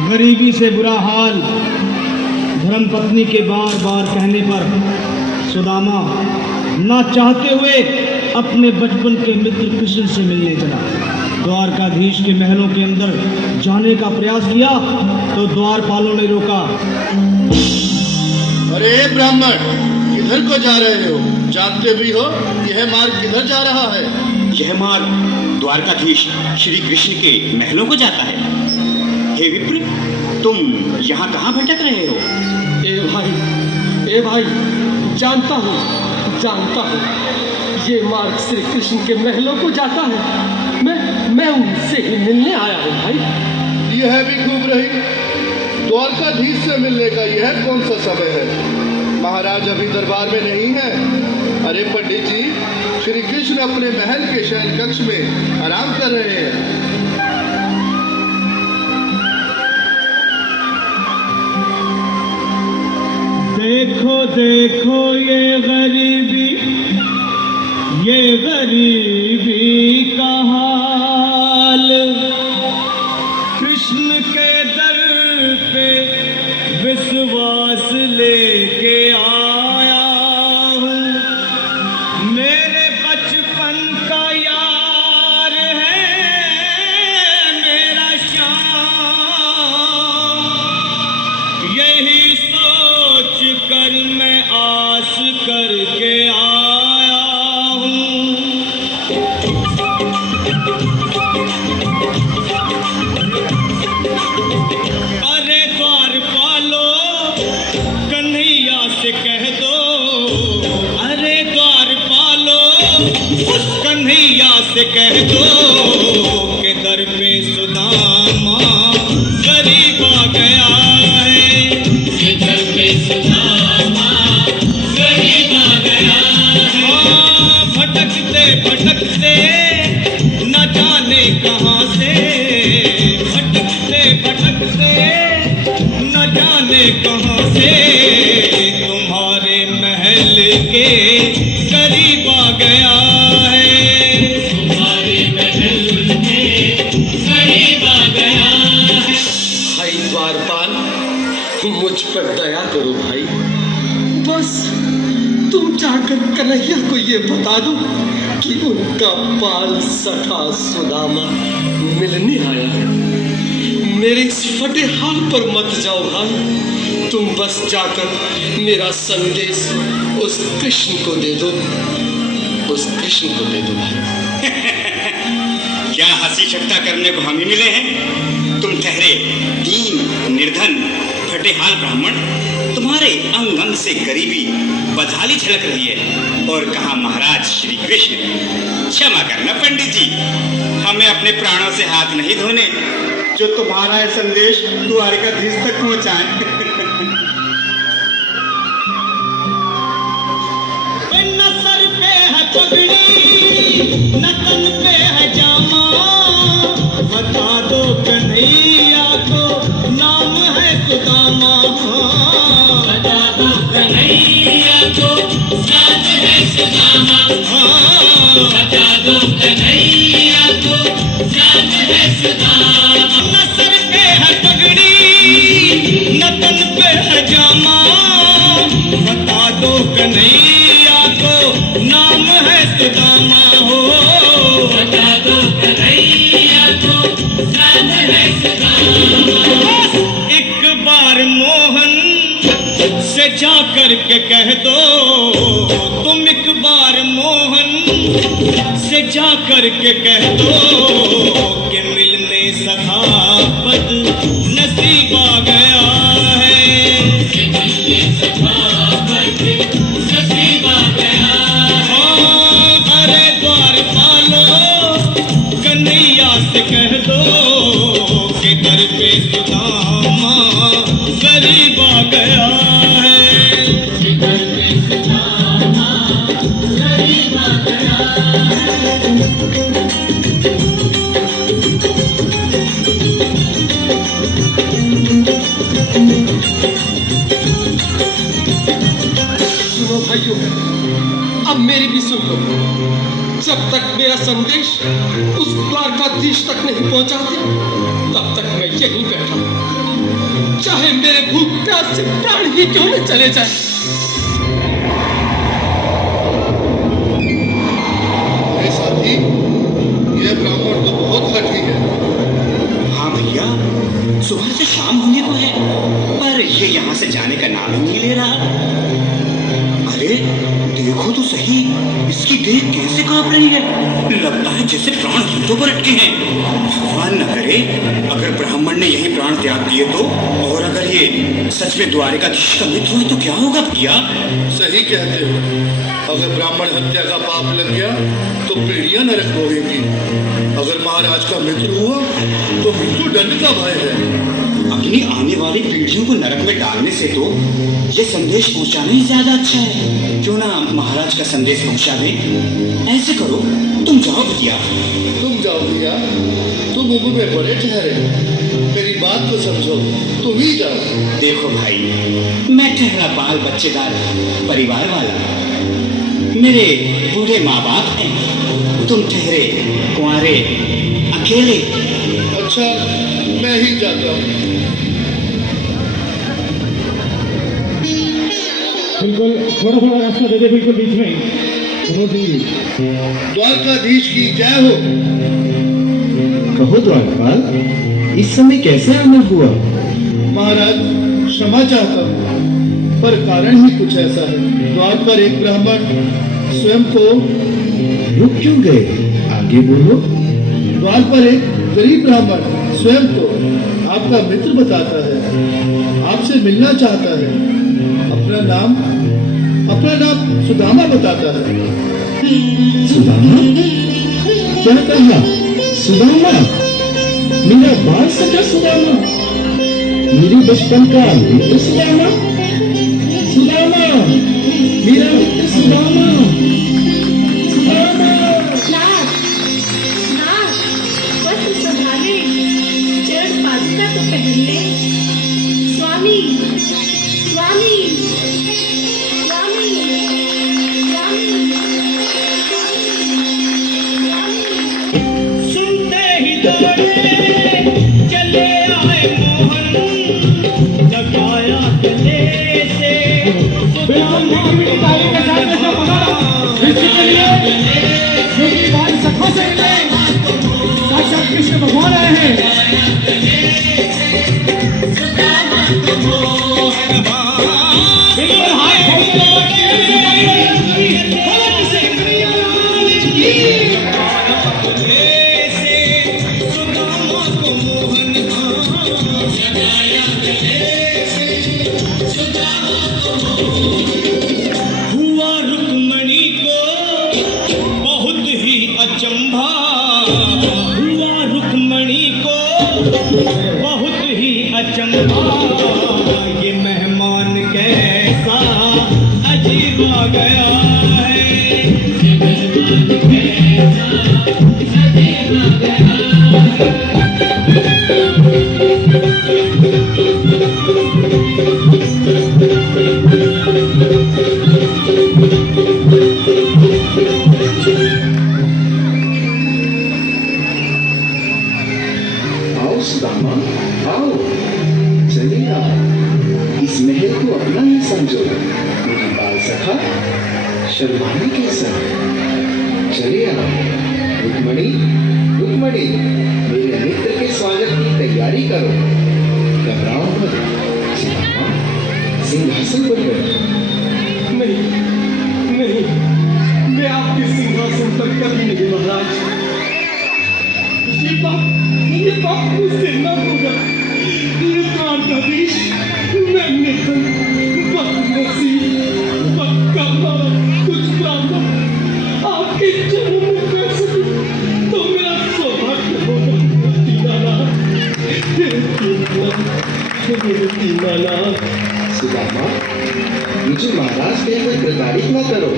गरीबी से बुरा हाल धर्मपत्नी के बार बार कहने पर सुदामा ना चाहते हुए अपने बचपन के मित्र कृष्ण से मिलने चला। द्वारकाधीश के महलों के अंदर जाने का प्रयास किया तो द्वारपालों ने रोका। अरे ब्राह्मण, किधर को जा रहे हो? जानते भी हो यह मार्ग किधर जा रहा है? यह मार्ग द्वारकाधीश श्री कृष्ण के महलों को जाता है। हे विप्र, तुम यहाँ कहाँ भटक रहे हो? ए भाई, जानता हूँ, ये मार्ग श्री कृष्ण के महलों को जाता है। मैं उनसे ही मिलने आया हूँ भाई। यह भी खूब रही, द्वारकाधीश से मिलने का यह कौन सा समय है? महाराज अभी दरबार में नहीं है। अरे पंडित जी, श्री कृष्ण अपने महल के शयन कक्ष में आराम कर रहे हैं। देखो देखो ये गरीबी का हाल, कृष्ण के दर पे विश्वास लेके आया हूँ। मेरे बचपन का यार है मेरा श्याम, यही सोच कर मैं आस करके आया हूँ। अरे द्वारपालो, कन्हैया से कह दो, अरे द्वारपालो, कन्हैया से कह दो कि दर पे सुदामा गरीब आ गया है। कि दर पे सुदामा गरीब आ गया है। भटकते भटकते न जाने कहाँ से, भटकते भटकते न जाने कहाँ से तुम्हारे महल के करीब आ गया है। तुम्हारे महल के करीब आ गया है। भाई द्वारपाल, मुझ पर दया करो भाई। बस तुम जाकर कन्हैया को ये बता दो कि उनका बाल सखा सुदामा मिलने आया है। मेरे इस फटे हाल पर मत जाओ भाई। तुम बस जाकर मेरा संदेश उस कृष्ण को दे दो, भाई। क्या हंसी ठट्टा करने को हम ही मिले हैं? तुम ठहरे दीन निर्धन फटेहाल ब्राह्मण, तुम्हारे अंग अंग से गरीबी बदहाली झलक रही है। और कहा महाराज श्री कृष्ण। क्षमा करना पंडित जी, हमें अपने प्राणों से हाथ नहीं धोने जो तुम्हारा यह संदेश द्वारकाधीश तक पहुंचाए। न सर पे है पगड़ी, न तन पे है जामा, बता दो कन्हैया को नाम है सुदामा। बता दो कन्हैया को नाम है सुदामा। बता दो कन्हैया को नाम है सुदामा। न सर पे है पगड़ी, न तन पे है जामा, बता दो कन्हैया को नाम है सुदामा। हो बता दो कन्हैया को नाम है सुदामा। एक बार मोहन से जा कर के कह दो, तुम एक बार मोहन से जा कर के कह दो कि मिलने सखा बद नसीब आ गया है। मिलने सखा बद नसीब आ गया है। अरे द्वारपालो, कन्हैया से कह दो कि दर पे सुदामा गरीब आ गया है। दर पे सुदामा गरीब आ गया है। सुनो भाइयों, अब मेरी भी सुन लो। जब तक मेरा संदेश उस द्वारकाधीश तक नहीं पहुंचाते, तब तक मैं यहीं बैठा चाहे मेरे भूख प्यास से प्राण ही क्यों न चले जाए। अरे साथी, यह ब्राह्मण तो बहुत हठी है। हाँ भैया, सुबह से शाम होने को है पर ये यहाँ से जाने का नाम ही नहीं ले रहा। अरे देखो तो सही, इसकी देह कैसे कांप रही है। लगता है जैसे प्राण हाथों पर अटके हैं। भगवान न करे अगर ब्राह्मण ने यही प्राण त्याग दिए तो, और अगर ये सच में द्वारिकाधीश का मित्र हुए तो क्या होगा भैया। सही कहते हो। अगर ब्राह्मण हत्या का पाप लग गया तो पीढ़ियां नरक होगी। अगर महाराज का मित्र हुआ तो मृत्यु दंड का भय है। अपनी आने वाली पीढ़ियों को नरक में डालने से तो ये संदेश पहुंचाना ही ज्यादा अच्छा है। क्यों ना महाराज का संदेश पहुंचा दें। ऐसे करो, तुम जाओ भैया। तुम जाओ भैया, तुम उम्र में बड़े ठहरे, मेरी बात को समझो, तुम ही जाओ। देखो भाई, मैं ठहरा बाल बच्चेदार परिवार वाला, मेरे बूढ़े माँ बाप हैं। तुम ठहरे कुंवारे अकेले। अच्छा, मैं ही जाता हूँ। बिल्कुल थोड़ा थोड़ा रास्ता दे दे, बिल्कुल बीच में द्वारकाधीश की जय हो। कहो द्वारपाल, इस समय कैसे आना हुआ? महाराज क्षमा चाहता हूँ, पर कारण ही कुछ ऐसा है। द्वार पर एक ब्राह्मण स्वयं को रुक क्यों गए? आगे बोलो। द्वार पर एक गरीब ब्राह्मण स्वयं को आपका मित्र बताता है, आपसे मिलना चाहता है। अपना नाम सुदामा बताता है। सुदामा? क्या कहा? सुदामा? मेरा बाल सका सुदामा? मेरी बचपन का मित्र सुदामा? सुदामा, मेरा मित्र सुदामा। सुदामा। नाथ, नाथ, वस्त्र संभाले, चरण पादुका तो पहन ले। स्वामी, स्वामी, स्वामी, सुनते ही दौड़े चले आए मोहन, जगाया गले से साक्षात कृष्ण भगवान आए हैं। हुआ रुक्मणी को बहुत ही अचंभा, हुआ रुक्मणी को बहुत ही अचंभा। ये मेहमान कैसा अजीब आ गया है, ये मेहमान कैसा अजीब आ गया है। आओ सुदामा, आओ, चलिए आओ। इस महल को अपना ही समझो। मेरी बाल सखा, शर्माने कैसा? चलिए आओ। रुक्मणी, रुक्मणी, मेरे मित्र के स्वागत की तैयारी करो। घबराओ मत। सुदामा, सिंहासन पर बैठो। नहीं, मैं आपके सिंहासन पर कभी नहीं महाराज। ये पाप मुझसे न होगा। ये द्वारकाधीश, मैं निर्धन, बदनसीब, बदकामा, कुछ ब्राह्मण आपके चरणों में बैठ सकूं तो मेरा सौभाग्य होगा। दीनानाथ, सुदामा, मुझे महाराज कहकर प्रताड़ित न करो।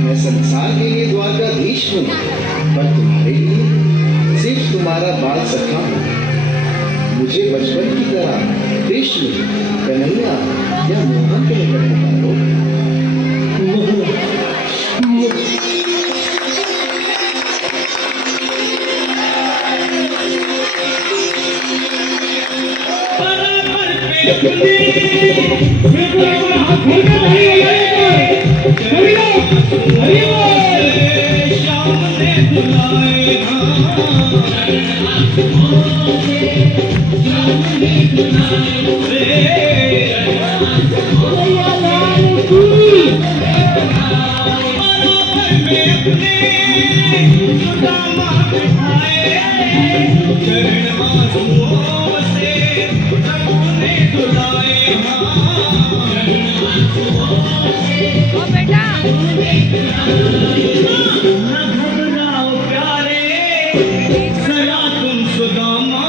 मैं संसार के लिए द्वारकाधीश हूँ, पर तुम्हारे लिए सिर्फ तुम्हारा बाल सखा हूँ। मुझे बचपन की तरह कृष्ण, कन्हैया या मोहन कहकर पुकारो। बराबर घबराओ प्यारे, जरा तुम सुदामा